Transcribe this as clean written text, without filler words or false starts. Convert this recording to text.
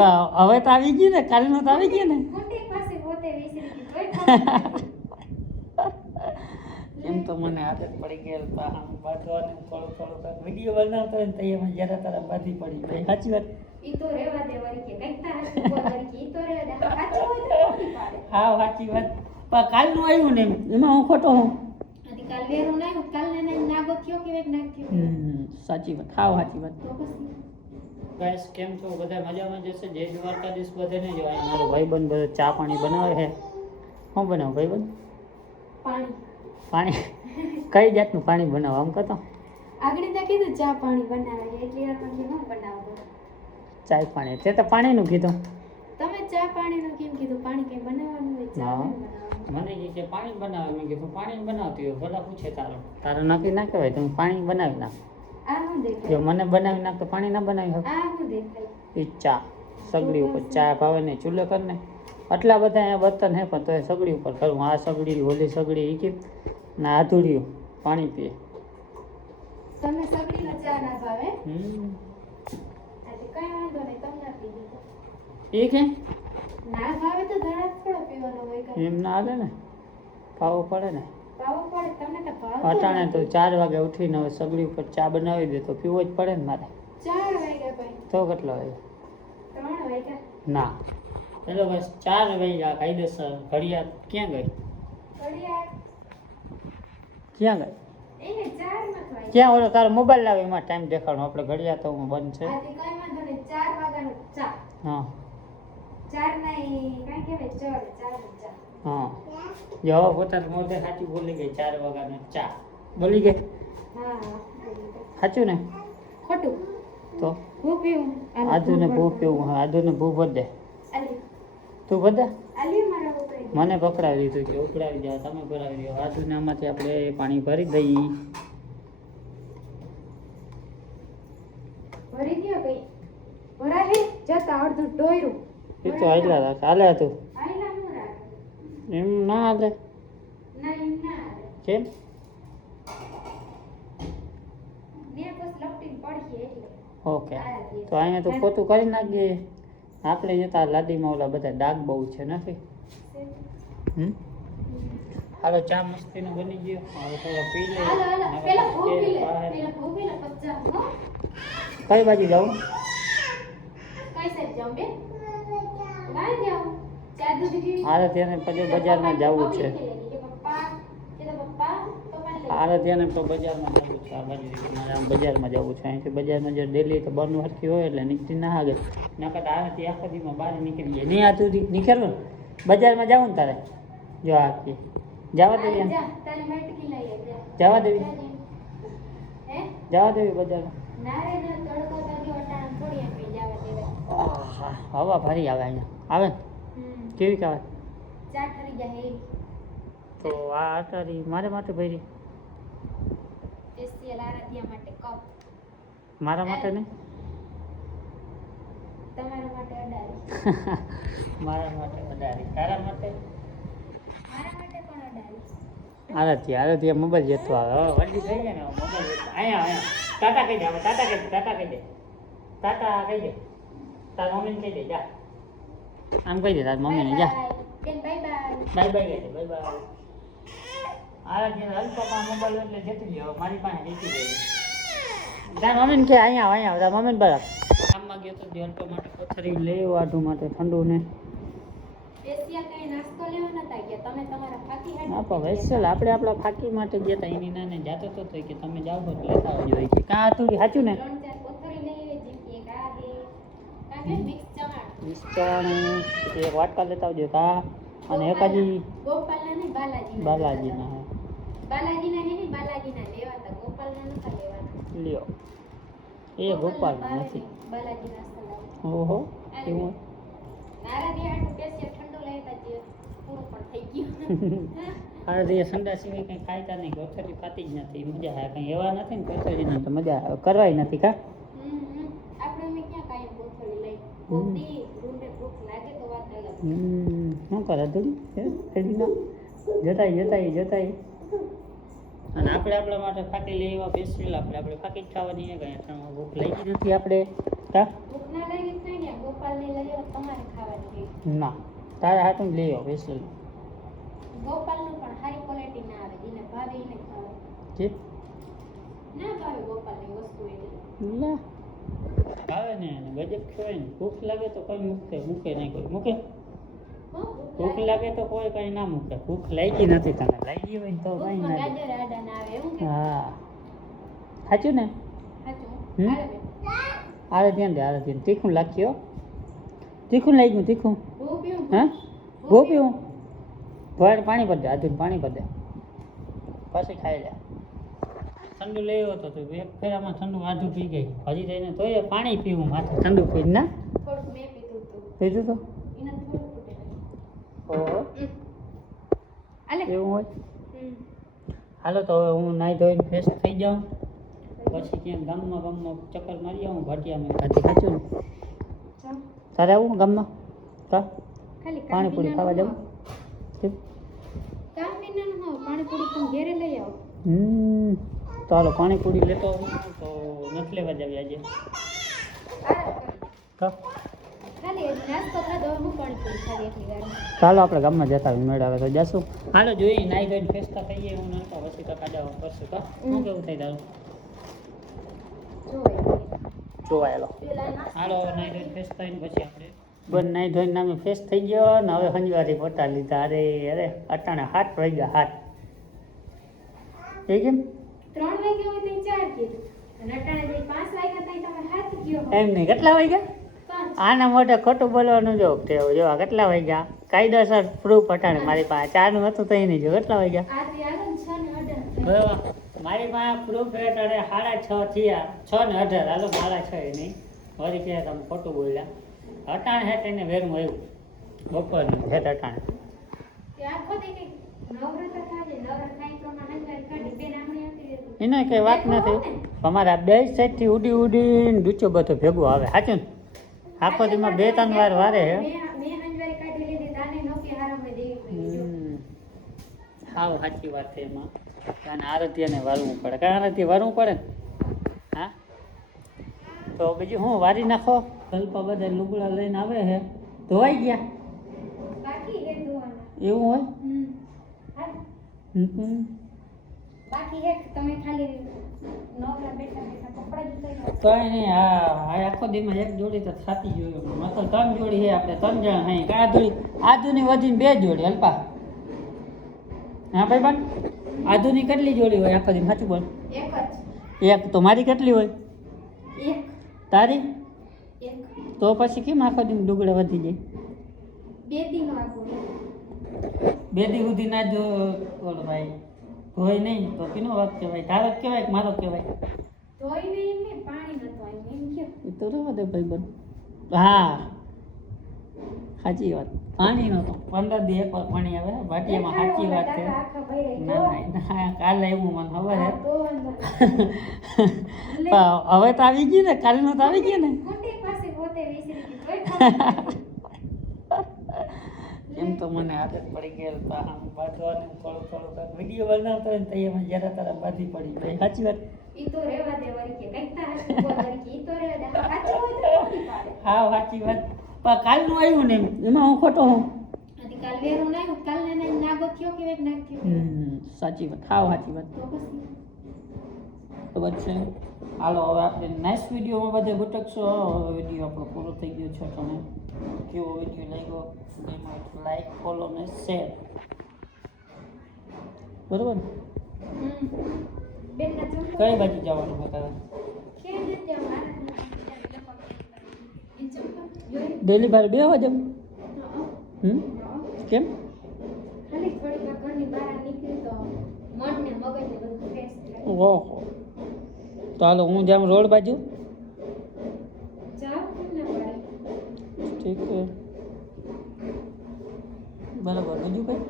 હવે તો આવી ગયું ને, કાલનું તો આવી ગયું ને. એમ તો મને આદત પડી ગઈ બાંધવાની, થોડું થોડું વિડીયો બનાવતો હોય ને તો એમાં જરા તારા બાંધી પડી ભાઈ. સાચી વાત. હા સાચી વાત. પણ કાલનું આવ્યું ને એમાં હું ખોટો હું. સાચી વાત. હા સાચી વાત. ગાઈસ કેમ છો બધા? મજામાં જશે. જય દ્વારકાધીશ બધાને. જો અહીંયા મારો ભાઈબંધ બધો ચા પાણી બનાવે છે. શું બનાવ ભાઈબંધ? પાણી. કઈ જાતનું પાણી બનાવો આમ કહેતો? આગળ તો કીધું ચા પાણી બનાવે એટલી વારમાં કે ન બનાવો. ચા પાણી તે તો પાણીનું કીધું. તમે ચા પાણીનું કેમ કીધું? પાણી કઈ બનાવવાનું હોય? ચા મને કે પાણી બનાવે. મેં કીધું પાણી બનાવતી હોય. ભલા પૂછે તારો નક્કી ના કહેવાય. તમે પાણી બનાવી નાખ. આ હું દેખાય? જો મને બનાવી નાખ તો પાણી ના બનાવી શકો. આ હું દેખાય? એ ચા સગડી ઉપર ચા ભાવે ને ચૂલે કર ને. આટલા બધા અહીંયા બર્તન હે પણ તો એ સગડી ઉપર કરું. આ સગડી ઓલી સગડી એ કે ના આધુડિયું પાણી પીએ. તમે સગડીનો ચા ના ભાવે? આજે કઈ વાંધો નહીં, તમને પી દીધો. એ કે ના ભાવે તો ઘણા થોડો પીવાનો હોય. એમ ના હાલે ને, પાવો પડે ને. પાવો પડે તમને તો ભાવ. અટાણે તો 4 વાગે ઉઠીને હવે સગડી ઉપર ચા બનાવી દે તો પીવો જ પડે ને મારે. 4 વાગ્યા ભાઈ. તો કેટલો વાગે? 3 વાગ્યા. ના ચલો બસ 4 વાગ્યા કાયદેસર. ઘડિયાળ ક્યાં ગઈ? ઘડિયાળ ક્યાં ગઈ? એને 4 નથી વાગ્યા. ક્યાં ઓલો તારો મોબાઈલ લાવે એમાં ટાઈમ દેખાડો. આપણે ઘડિયાળ તો બંધ છે. આજે કઈ વાંધો નહીં, 4 વાગ્યાનો ચા. હા 4 ના કઈ કહેવાય? 4 ચા. હા જો હવે પોતાનું મોઢે સાચું બોલી ગઈ. 4 વાગ્યાનો ચા બોલી ગઈ. હા સાચું ને? ખોટું તો હું પીવું? આધુને ભૂ પીવું. હા આધુને ભૂ બધે. આલી તું બધા આલી મારા ઉપર મને પકડાવી દીધું કે ઉકળાવી જાઓ. તમે ભરાવી દો. આધુને આમાંથી આપણે પાણી ભરી દઈએ. ભરી ગયો ભાઈ. ભરાહે જતા અડધું ડોયરું. એ તો આટલા રાખ. હાલે તું આઈલા હું રાખ. એમ ના હાલે. ના એમ ના આવે. કેમ? ને બસ લપટીને પડી એટલે. ઓકે તો અહીંયા તો પોતું કરી નાખજે. આપણે જતા લાદીમાં ઓલા બધા ડાઘ બહુ છે નથી. હાલો ચા મસ્તીનો બની ગયો. હવે થોડો પી લે. હાલો હાલો પેલા ભૂ પી લે. પેલા ભૂ પી લે 50 હો. કઈ બાજુ જાઉં? કઈ સાઈડ જાઉં બે? ના જાઉં. ચા દૂધ પીવી. હારે તેને પછી બજારમાં જવું છે. પપ્પા કે તો પપ્પા તો પણ હારે તેને તો બજારમાં જવું છે. આ બાજુ મારે આમ બજારમાં જવું છે. અહીંથી બજારમાં જો ડેલી તો બંધ હરખી હોય એટલે નીકળી ના આવે. નકર આનાથી આખા દીમાં બહાર નીકળી જાય. નહીં આ તું નીકળવું ને બજારમાં જવું ને તારે. જો આખી જવા દેવી. જા તારી મટકી લઈ લે. જવા દેવી. હે જવા દેવી બજારમાં. ના રે ના તડકો લાગ્યો અટાણ થોડી એમ પી જાવા દેવાય. હવા ભારી આવે અહીંયા. આવે ને? કેવી આવે? ચા ઠરી જાય હે. તો આ અટારી મારે માટે ભરી. સ્પેશિયલ આરાધ્યા માટે કપ. મારા માટે નહીં. તમારા માટે અડારી. મારા માટે વધારે. તારા માટે? મારા માટે પણ અડારી. આરાધ્યા મોબાઈલ જતો આવે. હવે વડી થઈ જાય ને મોબાઈલ અહીંયા ટાટા કહી દે. હવે ટાટા કહી દે. ટાટા કહી દે. ટાટા કહી દે. તાર મમ્મીને કહી દે જા. આમ કહી દે તાર મમ્મીને જા. બેન બાય બાય. બાય બાય કહી દે. Bye bye. આરાધ્યા પપ્પા મોબાઈલ એટલે જતી ગયો. મારી પાસે જતી ગઈ. તાર મમ્મીને કે અહીંયા આવ. તાર મમ્મીને બરાબર કામમાં ગયો તો જલપા માટે પથરી લઈ આઢું માટે ઠંડુ ને સ્પેશિયલ કઈ નાસ્તો લેવા નતા ગયા તમે તમારા ફાકી હાટ. આપા વેસલ આપણે આપણા ફાકી માટે ગયા હતા. એની નાને જાતો તો કે તમે જાઓ તો લેતા આવજો. કે કાં હતું સાચું ને? 3-4 કોથળી લઈ આવે જેમ કે એક આ હે કાકે મિક્સ ચવાણ. મિષ્ટાન એક વાટકા લેતા આવજો. કા અને એક હજી ગોપાલના ને બાલાજીના. બાલાજીના બાલાજીના હે ને બાલાજીના લેવાતા ગોપાલના નતા લેવાના. લ્યો એ ગોપાલ નથી. બાલાજીના સલાહ. ઓહો કેવું? આરાધ્યા હાટ સ્પેશિયલ ઠંડુ લેતા જે પૂરું પણ થઈ ગયું. આરાધ્યા સંડા સિવાય કંઈ ખાઈતા નહીં. ગોથરી પાતી જ નથી. મજા આવે કંઈ એવા નથી ને ગોથરીના તો મજા આવે કરવાય નથી. કા આપણે અમે ક્યાં કાયમ કોથળી લઈ કોતી રૂંડે ભૂખ લાગે તો વાત અલગ. શું કરે થોડી જતાય અને આપણે આપણા માટે ફાકી લઈ એવા સ્પેશિયલ આપણે ફાકી જ ખાવાની કંઈ ભૂખ લાગી નથી આપણે. કા ભૂખ ના લાગે તો નહીં ગોપાલને લઈ આવો તમારે ખાવાની છે. ના તારા હાથું જ લઈ આવો સ્પેશિયલ ગોપાલનું પણ સારી ક્વોલિટી ના આવે જેને ભાવે એને ખાવે. જે ના ભાવે ગોપાલની વસ્તુ એટલે ના આવે ને એને બજેટ ખવાય ને ભૂખ લાગે તો કોઈ મૂકે નહીં કોઈ મૂકે ભૂખ લાગે તો કોઈ કઈ ના મૂકે ભૂખ લાગી નથી તને લાગી હોય તો કઈ ભૂખમાં ના ગાજર આડા ના આવે એવું કે હા સાચું ને સાચું. હમ? હાલે બેન. આરે ધ્યાન તીખું લાગ્યો તીખું લાગ્યું તીખું બહુ પીવું હા બહુ પીવું થોડું પાણી ભર દે આધું પાણી ભર દે પછી ખાઈ લે ઠંડુ લેવો તો તું એક ફેરામાં ઠંડુ આધું પી ગઈ હજી જઈને તોય પાણી પીવું માથે ઠંડુ પી ના થોડુંક મેં પીધું હતું પીધું તો એને થોડું ફૂટે ઓહો આલે એવું હોય હમ. હાલો તો હવે હું નાહી ધોઈને ફ્રેશ થઈ જાઉં પછી ક્યાંક ગામમાં ચક્કર મારી આવું ભાટિયામાં ખાતી ખાચું ને ચાલ. તારે આવું ગામમાં કા ખાલી પાણીપુરી ખાવા જવું કામ વિનાનું હો પાણીપુરી તમે ઘેરે લઈ આવો. તો હાલો પાણીપુરી લેતો આવું તો નથી લેવા જાવી આજે કા ખાલી હજી નાસ્તો ખાધો હવે હું પાણીપુરી ખાધી એટલી વાર ચાલો આપણે ગામમાં જતા આવીને મેળ આવે તો જાશું હાલો જોઈએ નાઈ ધોઈને ફેસતા થઈએ હું નડતા પછી તો કાઢા કરશું કા શું કેવું થઈ તારું જોવાયેલો હાલો નાઈ ધોઈને ફેસ થઈને પછી આપણે બંધ નાઈ ધોઈને નામે ફેસ થઈ ગયો ને હવે હંજવારી પોતા લીધા અરે અટાણે 7 વાગ્યા 7 એ કેમ 3 વાગ્યા હોય તો 4 કીધું અને અટાણે જઈ 5 વાગ્યા તઈ તમે 7 કયો એમ નહીં કેટલા વાગ્યા 5 આના મોઢે ખોટું બોલવાનું જો ટેવ જો આ કેટલા વાગ્યા કાયદેસર પ્રૂફ અટાણે મારી પાસે 4 નું હતું તો એ નહીં જો કેટલા વાગ્યા આજે આલો 6 ને 18 બરાબર મારી પાસે પ્રૂફ અટાણે 6:30 થયા 6 ને 18 હાલો 6:30 નહીં વળી કે તમે ખોટું બોલ્યા અટાણે હે તેને વેરું આવ્યું બપોરનું હેઠ અટાણે કે આખો દી કે નવરાત્ર થાજે નવરાત્ર થાય પ્રમાણે હંગારી કાઢી બેન આપણે આપી દેતું એને કઈ વાત નથી અમારા બે સાઈડથી ઉડી ઉડીને ડૂચો બધો ભેગું આવે સાચું ને આખો દીમાં 2-3 વાર વારે હે મેં હંગારી કાઢી લીધી તાને નોકી હારામાં દેવી પડી હાવ સાચી વાત છે એમાં કારણ આરતીયાને વારવું પડે કારણ આરતી વારવું પડે ને હા તો બીજું હું વારી નાખો કલ્પા બધા લુગડા લઈને આવે છે ધોવાઈ ગયા બાકી હે ધોવાના એવું હોય હાલ હમ. બાકી હે તમે ખાલી નવરા બેઠા બેઠા કપડા જ લઈ કઈ નહીં આ આખો દીમાં એક જોડી તો થતી જોયું મતલબ 3 જોડી છે આપણે 3 જણા અહીં આધુની વધીને 2 જોડી અલ્પા હા ભાઈ બન આધુની કેટલી જોડી હોય આખો દી સાચું બોલ એક એક તો મારી કેટલી હોય જ એક તારી એક તો પછી કેમ આખો દી ડુગડે વધી જાય 2 દિનો આખો 2 દી સુધી ના જો બોલો ભાઈ ધોઈ નહીં તો કેનો વાત કહેવાય તારો જ કહેવાય કે મારો કહેવાય ધોઈ નહીં એમ નહીં પાણી નતો આવ્યું એમ કે એ તો રહેવા દે ભાઈ બન હા સાચી વાત પાણી નહોતું 15 દી એકવાર પાણી આવે ભાટિયામાં સાચી વાત છે આખા ભઈ ના ના કાલે એવું મને ખબર હે તો અંદર પણ હવે તો આવી ગયું ને કાલનું તો આવી ગયું ને કુંડી પાસે પોતે વિસરી ગઈ તોય એમ તો મને આદત પડી ગઈ તો આમ બાંધવાનું થોડું વિડીયો બનાવતો હોય ને તો એમાં જરા તારા બાંધી પડી ગઈ સાચી વાત ઈ તો રેવા દે વળી કે કંઈક તારે બોલ વળી કે ઈ તો રેવા દે સાચું હોય તો ખોટી પાડે હા સાચી વાત પણ કાલનું આવ્યું ને એમાં હું ખોટો હું આથી કાલ વેરો નાયો કાલ ને નાગો થયો કે વેક નાખ થયો સાચી વાત હાવ સાચી વાત તો પછી બરાબર છે હાલો હવે આપણે નેક્સ્ટ વિડીયોમાં બધે ભટકશો હવે વિડીયો આપણો પૂરો થઈ ગયો છે તમે કેવો વિડીયો લાગ્યો એમાં લાઈક ફોલો ને શેર બરાબર ને બેન ના ચંપો કઈ બાજુ જવાનું બતાવે કે ને ત્યાં મારા ઈ ચંપો જોઈ ડેલી બાર 2 વાગે કેમ ખાલી થોડીક વાર ઘરની બહાર નીકળી તો મન ને મગજ ને બધું ફ્રેશ થાય ઓહો તો હાલો હું જામ રોડ બાજુ જાવ ને પડે ઠીક છે બરાબર બીજું કઈ